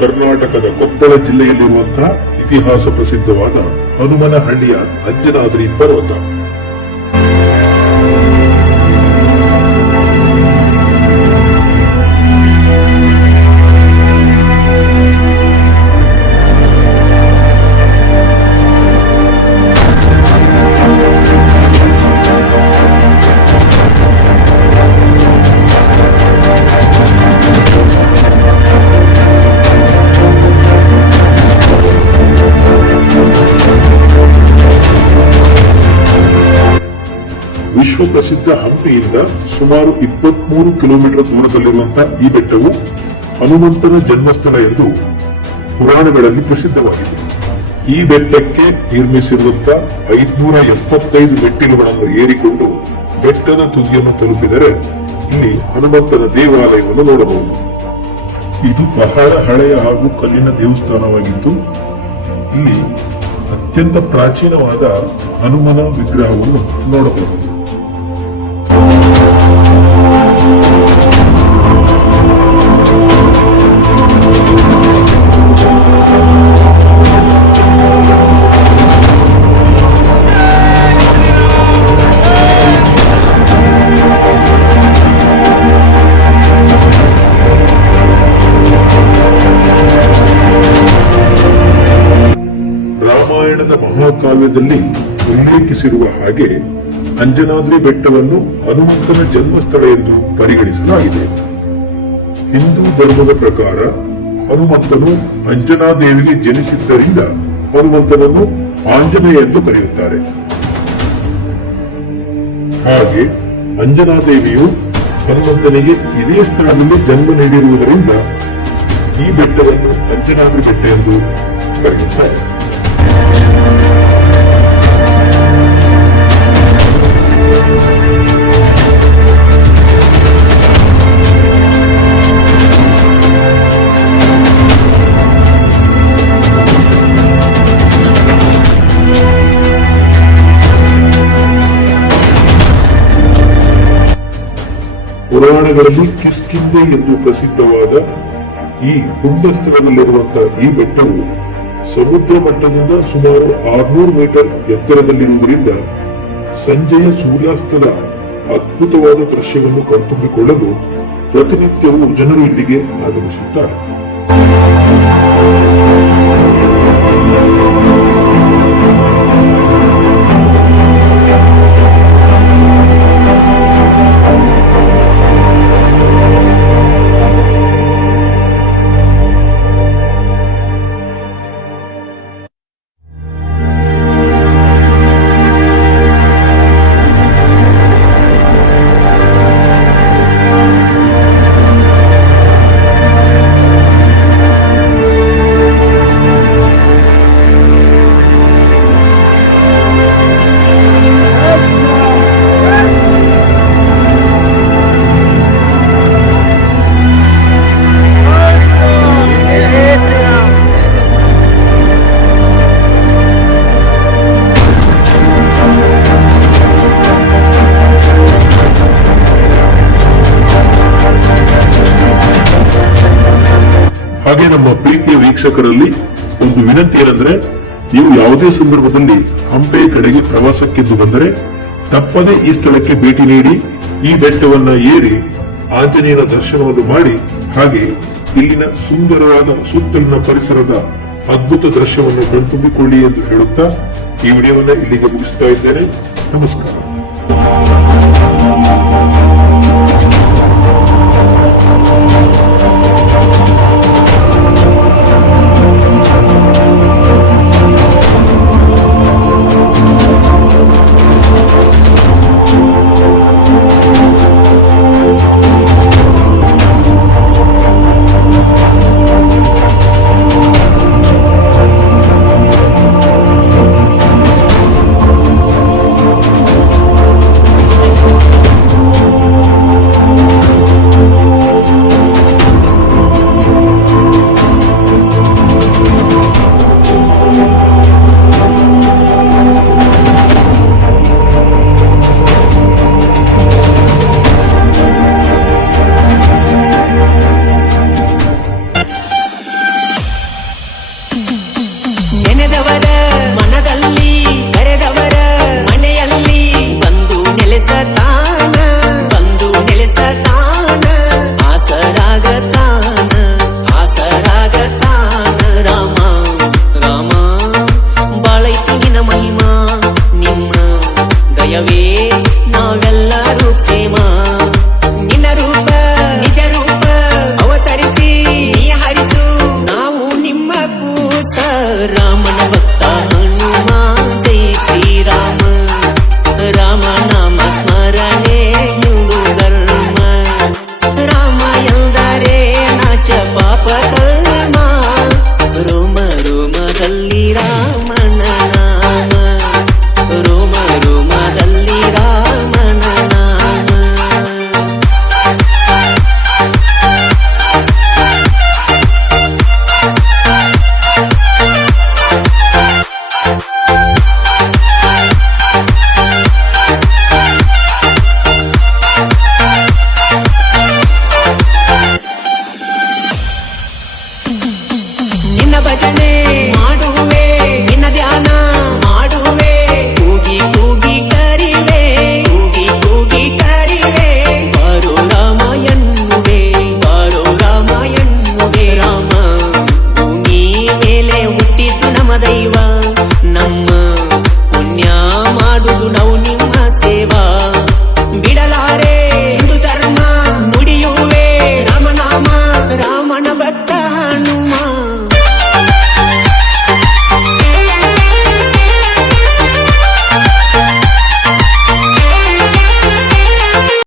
ಕರ್ನಾಟಕದ ಕೊಪ್ಪಳ ಜಿಲ್ಲೆಯಲ್ಲಿರುವಂತಹ ಇತಿಹಾಸ ಪ್ರಸಿದ್ಧವಾದ ಹನುಮನಹಳ್ಳಿಯ ಅಂಜನಾದ್ರಿ ಪರ್ವತ. ವಿಶ್ವ ಪ್ರಸಿದ್ಧ ಹಂಪಿಯಿಂದ ಸುಮಾರು 23 ಕಿಲೋಮೀಟರ್ ದೂರದಲ್ಲಿರುವಂತಹ ಈ ಬೆಟ್ಟವು ಹನುಮಂತನ ಜನ್ಮಸ್ಥಳ ಎಂದು ಪುರಾಣಗಳಲ್ಲಿ ಪ್ರಸಿದ್ಧವಾಗಿದೆ. ಈ ಬೆಟ್ಟಕ್ಕೆ ನಿರ್ಮಿಸಿರುವಂತಹ 575 ಮೆಟ್ಟಿಲುಗಳನ್ನು ಏರಿಕೊಂಡು ಬೆಟ್ಟದ ತುದಿಯನ್ನು ತಲುಪಿದರೆ ಇಲ್ಲಿ ಹನುಮಂತನ ದೇವಾಲಯವನ್ನು ನೋಡಬಹುದು. ಇದು ಬಹಳ ಹಳೆಯ ಹಾಗೂ ಕಲ್ಲಿನ ದೇವಸ್ಥಾನವಾಗಿದ್ದು ಇಲ್ಲಿ ಅತ್ಯಂತ ಪ್ರಾಚೀನವಾದ ಹನುಮನ ವಿಗ್ರಹವನ್ನು ನೋಡಬಹುದು. ರಾಮಾಯಣದ ಮಹಾಕಾವ್ಯದಲ್ಲಿ ಉಲ್ಲೇಖಿಸಿರುವ ಹಾಗೆ ಅಂಜನಾದ್ರಿ ಬೆಟ್ಟವನ್ನು ಹನುಮಂತನ ಜನ್ಮಸ್ಥಳ ಎಂದು ಪರಿಗಣಿಸಲಾಗಿದೆ. ಹಿಂದೂ ಧರ್ಮದ ಪ್ರಕಾರ ಹನುಮಂತನು ಅಂಜನಾದೇವಿಗೆ ಜನಿಸಿದ್ದರಿಂದ ಹನುಮಂತನನ್ನು ಆಂಜನೇಯ ಎಂದು ಕರೆಯುತ್ತಾರೆ. ಹಾಗೆ ಅಂಜನಾದೇವಿಯು ಹನುಮಂತನಿಗೆ ಇದೇ ಸ್ಥಳದಲ್ಲಿ ಜನ್ಮ ನೀಡಿರುವುದರಿಂದ ಈ ಬೆಟ್ಟವನ್ನು ಅಂಜನಾದ್ರಿ ಬೆಟ್ಟ ಎಂದು ಕರೆಯುತ್ತಾರೆ. ಪುರಾಣಗಳಲ್ಲಿ ಕಿಷ್ಕಿಂಧೆ ಎಂದು ಪ್ರಸಿದ್ಧವಾದ ಈ ಪುಣ್ಯಸ್ಥಳದಲ್ಲಿರುವಂತಹ ಈ ಬೆಟ್ಟವು ಸಮುದ್ರ ಮಟ್ಟದಿಂದ ಸುಮಾರು 600 ಮೀಟರ್ ಎತ್ತರದಲ್ಲಿರುವುದರಿಂದ ಸಂಜೆಯ ಸೂರ್ಯಾಸ್ತದ ಅದ್ಭುತವಾದ ದೃಶ್ಯವನ್ನು ಕಣ್ತುಂಬಿಕೊಳ್ಳಲು ಪ್ರತಿನಿತ್ಯವೂ ಜನರು ಇಲ್ಲಿಗೆ ಆಗಮಿಸುತ್ತಾರೆ. ಹಾಗೆ ನಮ್ಮ ಪ್ರೀತಿಯ ವೀಕ್ಷಕರಲ್ಲಿ ಒಂದು ವಿನಂತಿ ಏನಂದ್ರೆ, ನೀವು ಯಾವುದೇ ಸಂದರ್ಭದಲ್ಲಿ ಹಂಪೆ ಕಡೆಗೆ ಪ್ರವಾಸಕ್ಕೆಂದು ಬಂದರೆ ತಪ್ಪದೇ ಈ ಸ್ಥಳಕ್ಕೆ ಭೇಟಿ ನೀಡಿ ಈ ಬೆಟ್ಟವನ್ನ ಏರಿ ಆಂಜನೇಯನ ದರ್ಶನವನ್ನು ಮಾಡಿ ಹಾಗೆ ಇಲ್ಲಿನ ಸುಂದರವಾದ ಸುತ್ತಲಿನ ಪರಿಸರದ ಅದ್ಭುತ ದೃಶ್ಯವನ್ನು ಕಣ್ತುಂಬಿಕೊಳ್ಳಿ ಎಂದು ಹೇಳುತ್ತಾ ಈ ವಿಡಿಯೋವನ್ನ ಇಲ್ಲಿಗೆ ಮುಗಿಸುತ್ತಾ ಇದ್ದೇನೆ. ನಮಸ್ಕಾರ. ಭಜನೆ